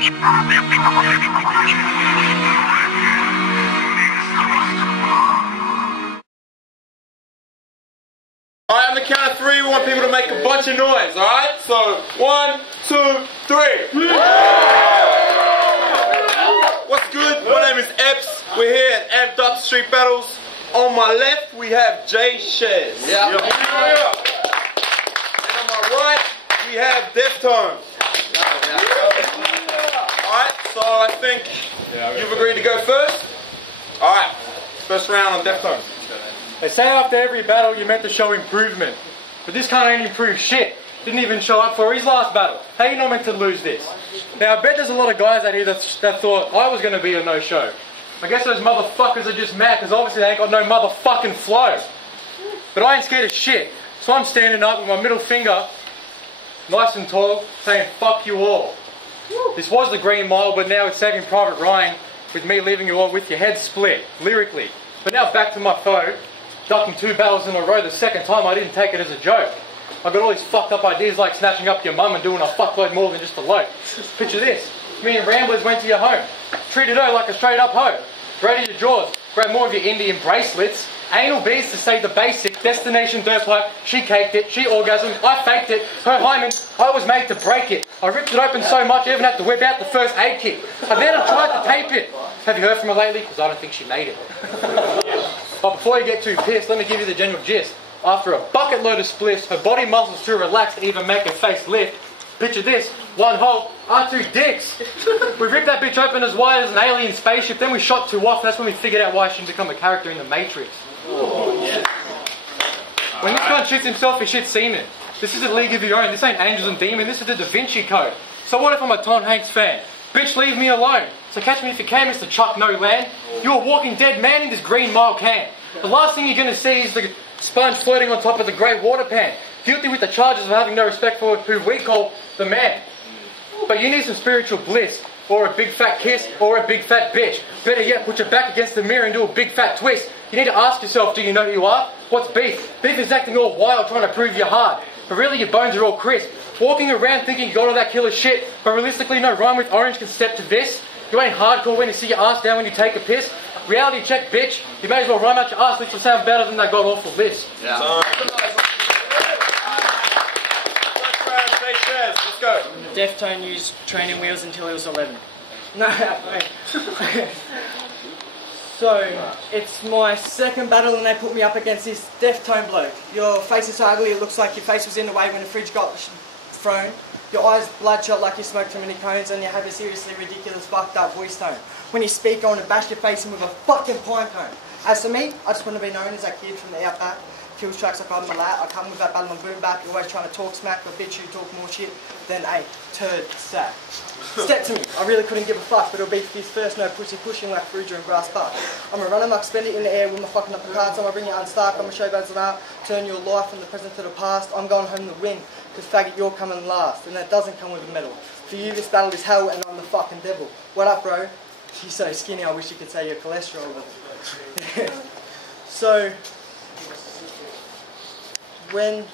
Alright, on the count of three, we want people to make a bunch of noise, alright? So, 1, 2, 3. What's good? My name is Epps. We're here at Amped Up Street Battles. On my left, we have SHEZZ. Yeah. And on my right, we have DEFTONE. Alright, so I think you've agreed to go first. Alright, first round on DEFTONE. They say after every battle you're meant to show improvement, but this can't ain't improve shit. Didn't even show up for his last battle. How you not meant to lose this? Now I bet there's a lot of guys out here that thought I was going to be a no-show. I guess those motherfuckers are just mad because obviously they ain't got no motherfucking flow. But I ain't scared of shit, so I'm standing up with my middle finger, nice and tall, saying fuck you all. This was the Green Mile, but now it's Saving Private Ryan with me leaving you all with your head split, lyrically. But now back to my foe. Ducking 2 battles in a row. The second time I didn't take it as a joke. I got all these fucked up ideas like snatching up your mum and doing a fuckload more than just a load. Picture this. Me and Ramblers went to your home. Treated her like a straight up hoe. Braided your jaws. Grab more of your Indian bracelets. Anal beads to say the basic. Destination dirt pipe. She caked it. She orgasmed. I faked it. Her hymen. I was made to break it. I ripped it open so much I even had to whip out the first aid kit. I then tried to tape it. Have you heard from her lately? Because I don't think she made it. But before you get too pissed, let me give you the general gist. After a bucket load of spliffs, her body muscles too relaxed to even make her face lift. Picture this, 1 hole, our 2 dicks. We ripped that bitch open as wide as an alien spaceship, then we shot 2 off, and that's when we figured out why she should become a character in the Matrix. When this cunt shits himself, he shits semen. This is a league of your own, this ain't Angels and Demons, this is the Da Vinci Code. So what if I'm a Tom Hanks fan? Bitch, leave me alone. So catch me if you can, Mr. Chuck No Land. You're a walking dead man in this Green Mile can. The last thing you're going to see is the sponge floating on top of the grey water pan. Guilty with the charges of having no respect for who we call the man. But you need some spiritual bliss, or a big fat kiss, or a big fat bitch. Better yet, put your back against the mirror and do a big fat twist. You need to ask yourself, do you know who you are? What's beef? Beef is acting all wild, trying to prove you're hard. But really your bones are all crisp. Walking around thinking you got all that killer shit, but realistically no rhyme with orange can step to this. You ain't hardcore when you see your ass down when you take a piss. Reality check, bitch. You may as well rhyme out your ass, which will sound better than that god awful list. Yeah. Let's go. DEFTONE used training wheels until he was 11. No, wait. So, it's my second battle and they put me up against this DEFTONE bloke. Your face is so ugly it looks like your face was in the way when the fridge got thrown. Your eyes bloodshot like you smoked too many cones and you have a seriously ridiculous fucked up voice tone. When you speak I want to bash your face in with a fucking pine cone. As for me, I just want to be known as that kid from the outback. Kills tracks like I'm a lad. I come with that battle on boom bap. You're always trying to talk smack, but bitch you talk more shit than a turd sack. Step to me, I really couldn't give a fuck, but it'll be this first no pussy pushing like Fruja and grass butt. I'm a runner muck, spend it in the air with my fucking upper cards. I'm gonna bring you unstuck, I'm gonna show you art, turn your life from the present to the past. I'm going home to win, cause faggot you're coming last, and that doesn't come with a medal. For you this battle is hell and I'm the fucking devil. What up bro? You're so skinny I wish you could say your cholesterol. So, when,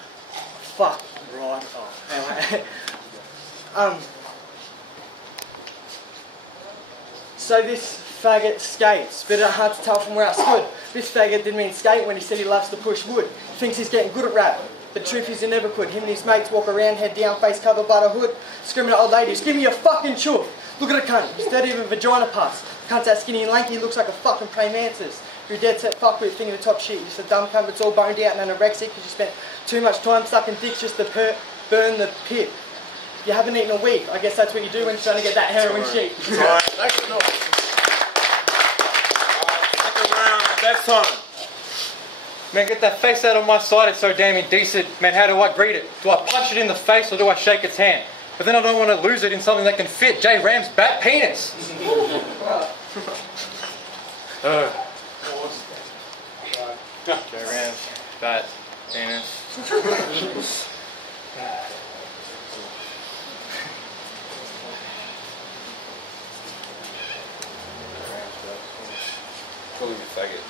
fuck, right, oh, anyway. So this faggot skates, but it's hard to tell from where I stood. This faggot didn't mean skate when he said he loves to push wood. He thinks he's getting good at rap. The truth is he never could. Him and his mates walk around, head down, face covered by the hood, screaming at old ladies, give me your fucking chuff. Look at the cunt, he's dirty with a vagina pus. The cunt's that skinny and lanky, he looks like a fucking praying mantis. You're a dead set fuckwit thinking the top shit. You're just a dumb cunt that's all boned out and anorexic because you spent too much time sucking dicks just to burn the pit. You haven't eaten a week. I guess that's what you do when you're trying to get that heroin sheet. Alright, second round, that's time. Man, get that face out of my side, it's so damn indecent. Man, how do I greet it? Do I punch it in the face or do I shake its hand? But then I don't want to lose it in something that can fit J Ram's bat penis. J Ram's bat penis. Call him a faggot.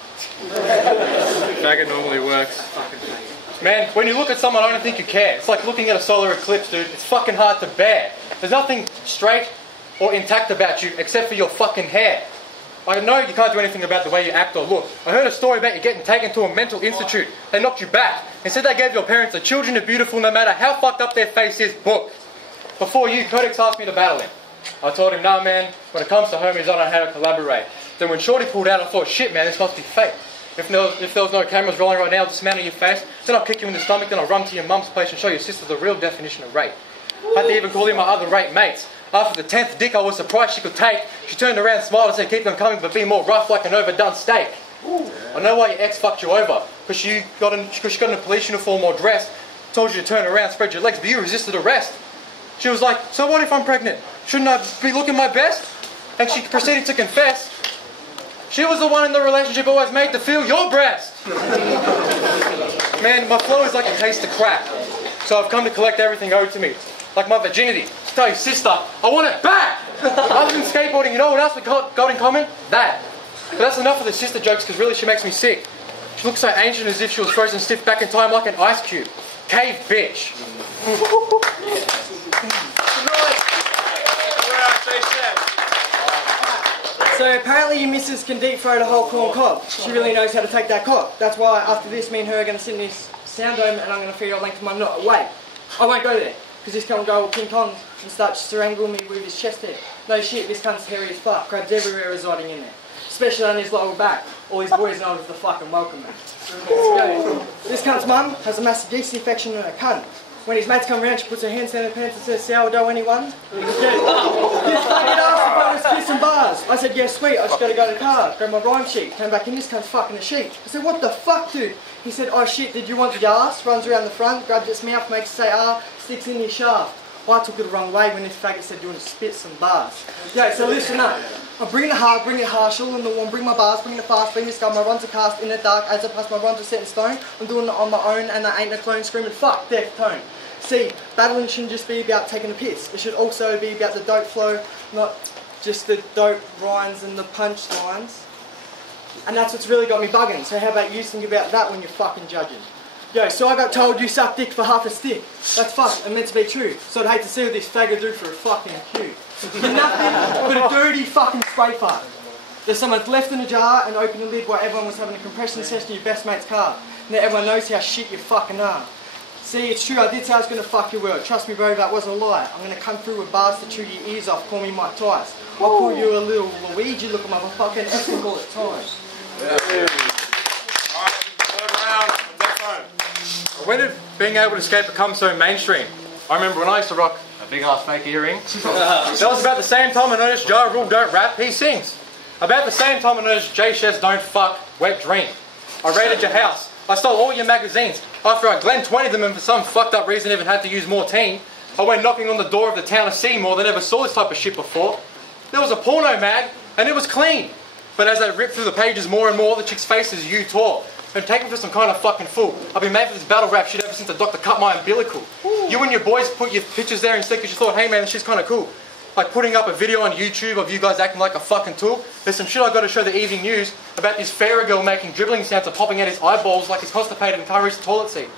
Faggot normally works. Man, when you look at someone, I don't think you care. It's like looking at a solar eclipse, dude. It's fucking hard to bear. There's nothing straight, or intact about you, except for your fucking hair. I know you can't do anything about the way you act or look. I heard a story about you getting taken to a mental institute. They knocked you back and said they gave your parents a children are beautiful no matter how fucked up their face is book. Before you, Codex asked me to battle him. I told him, nah man, when it comes to homies I don't know how to collaborate. Then when Shorty pulled out I thought, shit man, this must be fake. If there was no cameras rolling right now, I'll dismantle your face, then I'll kick you in the stomach, then I'll run to your mum's place and show your sister the real definition of rape. I had to even call in my other rape mates. After the 10th dick I was surprised she could take, she turned around, smiled and said, keep them coming but be more rough like an overdone steak. I know why your ex fucked you over, because she got in a police uniform or dress, told you to turn around, spread your legs, but you resisted arrest. She was like, so what if I'm pregnant? Shouldn't I be looking my best? And she proceeded to confess. She was the one in the relationship always made to feel your breast. Man, my flow is like a taste of crack. So I've come to collect everything owed to me. Like my virginity. To tell your sister, I want it back! Other than skateboarding, you know what else we got in common? That. But that's enough of the sister jokes, because really she makes me sick. She looks so ancient as if she was frozen stiff back in time like an ice cube. Cave bitch. So apparently your missus can deep throat a whole corn cob. She really knows how to take that cock. That's why after this, me and her are going to sit in this sound dome and I'm going to feed her length of my nut. Wait, I won't go there. Because this cunt will go all King Kong and start to strangle me with his chest hair. No shit, this cunt's hairy as fuck. Crabs everywhere residing in there. Especially on his lower back. All his boys know it's the fucking welcome mat. This cunt's mum has a massive yeast infection in her cunt. When his mates come around, she puts her hands down her pants and says, sourdough anyone? This fucking asked if I was kissing bars. I said, yeah, sweet, I just gotta go to the car, grab my rhyme sheet, came back in, this cunt's fucking a sheep. I said, what the fuck, dude? He said, oh shit, did you want the ass? Runs around the front, grabs its mouth, makes it say ah, sticks in your shaft. Well, I took it the wrong way when this faggot said, you want to spit some bars. Yeah, so listen up. I bring it hard, bring it harsh, all in the warm, bring my bars, bring it fast, bring this guy, my runs are cast in the dark, as I pass my runs are set in stone. I'm doing it on my own and I ain't no clone screaming, fuck, DEFTONE. See, battling shouldn't just be about taking a piss. It should also be about the dope flow, not just the dope rhymes and the punch lines. And that's what's really got me bugging. So how about you think about that when you're fucking judging? Yo, so I got told you suck dick for half a stick. That's fucked and meant to be true. So I'd hate to see what this faggot do for a fucking cue. You're nothing but a dirty fucking spray fart. There's someone's left in a jar and opened the lid while everyone was having a compression session in your best mate's car. Now everyone knows how shit you fucking are. See, it's true, I did say I was going to fuck your world. Trust me, bro, that wasn't a lie. I'm going to come through with bars to chew your ears off, call me Mike Tice. I'll call you a little Luigi looking motherfucker and F all at times. When did being able to skate become so mainstream? I remember when I used to rock a big ass fake earring. That was about the same time I noticed Ja Rule don't rap, he sings. About the same time I noticed SHEZZ don't fuck, wet dream. I raided your house. I stole all your magazines. After I Glen 20 them and for some fucked up reason even had to use Mortine, I went knocking on the door of the town of Seymour that never saw this type of shit before. There was a porno mag, and it was clean. But as I ripped through the pages more and more, the chick's faces you tore. And take me for some kind of fucking fool. I've been made for this battle rap shit ever since the doctor cut my umbilical. You and your boys put your pictures there instead because you thought, hey man, this shit's kind of cool. Like putting up a video on YouTube of you guys acting like a fucking tool. There's some shit I got to show the evening news about this fairy girl making dribbling sounds and popping out his eyeballs like he's constipated and can't reach the toilet seat.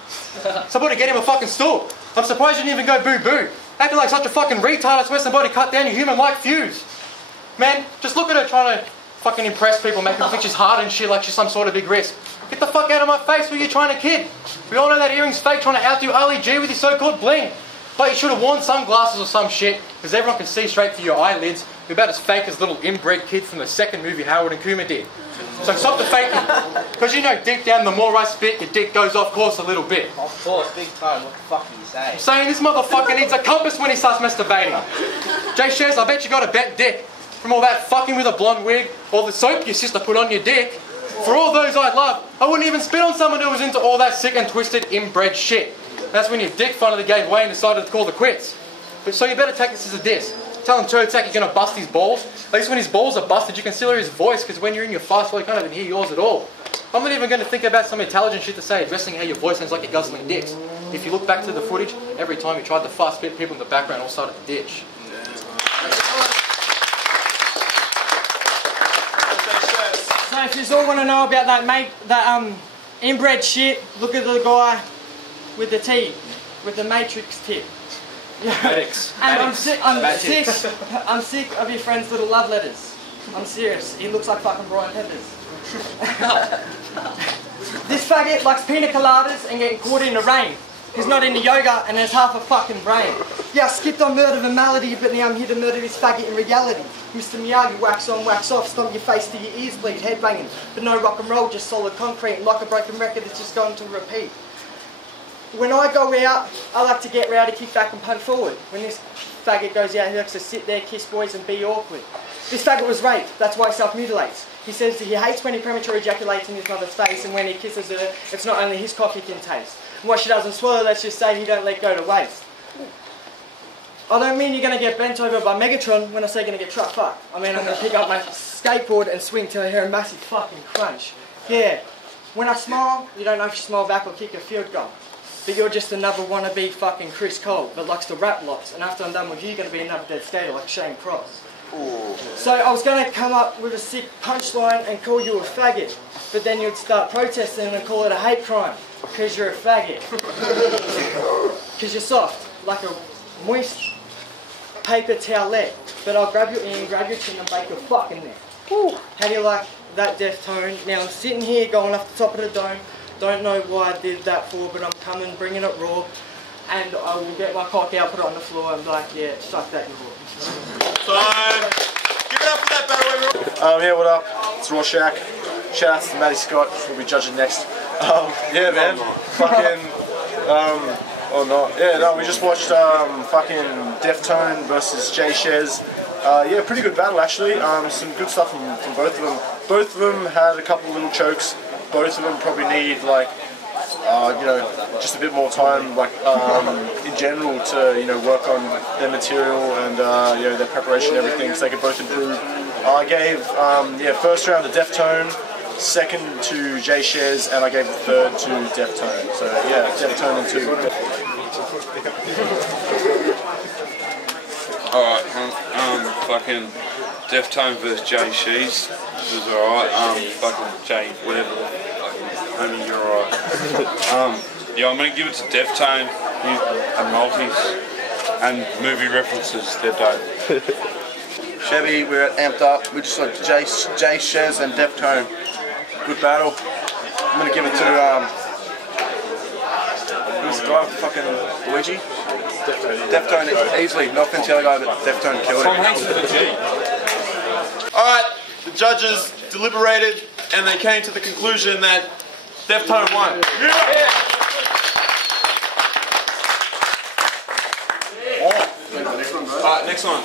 Somebody get him a fucking stool. I'm surprised you didn't even go boo-boo. Acting like such a fucking retard, I swear somebody cut down your human-like fuse. Man, just look at her trying to fucking impress people, making her think she's hard and shit like she's some sort of big risk. Get the fuck out of my face, who are you trying to kid? We all know that earring's fake, trying to outdo Ali G with his so-called bling. But you should have worn sunglasses or some shit, because everyone can see straight through your eyelids. You're about as fake as little inbred kid from the second movie Harold and Kumar did. So stop the faking. Because you know deep down, the more I spit, your dick goes off course a little bit. Of course, big time. What the fuck are you saying? I'm saying this motherfucker needs a compass when he starts masturbating. SHEZZ, I bet you got a bet dick. From all that fucking with a blonde wig, or the soap your sister put on your dick. For all those I love, I wouldn't even spit on someone who was into all that sick and twisted inbred shit. That's when your dick finally gave way and decided to call the quits. But so you better take this as a diss. Tell him Turtak you're going to bust his balls. At least when his balls are busted, you can still hear his voice, because when you're in your fast flow, you can't even hear yours at all. I'm not even going to think about some intelligent shit to say, addressing how your voice sounds like you're guzzling dicks. If you look back to the footage, every time you tried to fast spit, people in the background all started to ditch. So if you all want to know about that inbred shit, look at the guy with the T, with the Matrix tip. Medics. And I'm sick of your friend's little love letters. I'm serious. He looks like fucking Brian Peppers. This faggot likes pina coladas and getting caught in the rain. He's not into yoga and has half a fucking brain. Yeah, I skipped on murder the malady, but now I'm here to murder this faggot in reality. Mr. Miyagi, wax on, wax off, stomp your face till your ears bleed, headbanging. But no rock and roll, just solid concrete, and like a broken record, it's just going to repeat. When I go out, I like to get rowdy, kick back and punch forward. When this faggot goes out, he likes to sit there, kiss boys and be awkward. This faggot was raped, that's why he self-mutilates. He says that he hates when he premature ejaculates in his mother's face, and when he kisses her, it's not only his cock he can taste. And what she doesn't swallow, let's just say he don't let go to waste. I don't mean you're going to get bent over by Megatron when I say you're going to get truck fucked. I mean I'm going to pick up my skateboard and swing till I hear a massive fucking crunch. Yeah, when I smile, you don't know if you smile back or kick a field goal. But you're just another wannabe fucking Chris Cole that likes to rap lots, and after I'm done with you, you're going to be another dead skater like Shane Cross. Ooh. So I was going to come up with a sick punchline and call you a faggot, but then you'd start protesting and call it a hate crime, because you're a faggot. Because you're soft, like a moist paper towelette, but I'll grab your ear, grab your chin and break your fucking neck. Ooh. How do you like that Deftone? Now I'm sitting here going off the top of the dome, don't know why I did that for, but I'm coming, bringing it raw, and I will get my cock out, put it on the floor and be like, yeah, suck that, you whore. Give it up for that battle, everyone. Yeah, what up? It's Raw Shack. Shout out to Matty Scott, who'll be judging next. Yeah, man. Fucking. Oh no. Yeah, no, we just watched fucking Deftone versus SHEZZ. Yeah, pretty good battle actually. Some good stuff from both of them. Both of them had a couple little chokes. Both of them probably need like, you know, just a bit more time, like in general, to work on their material and you know, their preparation and everything, so they could both improve. I gave yeah, first round to Deftone, second to SHEZZ, and I gave the third to Deftone. So yeah, Deftone in 2. Alright, fucking Deftone versus SHEZZ was alright. Fucking J, whatever. Homie, you're alright. Yeah, I'm gonna give it to Deftone and multis and movie references. They're dope. Chevy, we're amped up. We just saw SHEZZ and Deftone. Good battle. I'm gonna give it to who's the guy with fucking Luigi? Deftone easily. No offense to the other guy, but Deftone killed him. Alright, the judges deliberated and they came to the conclusion that Deftone won. Alright, next one.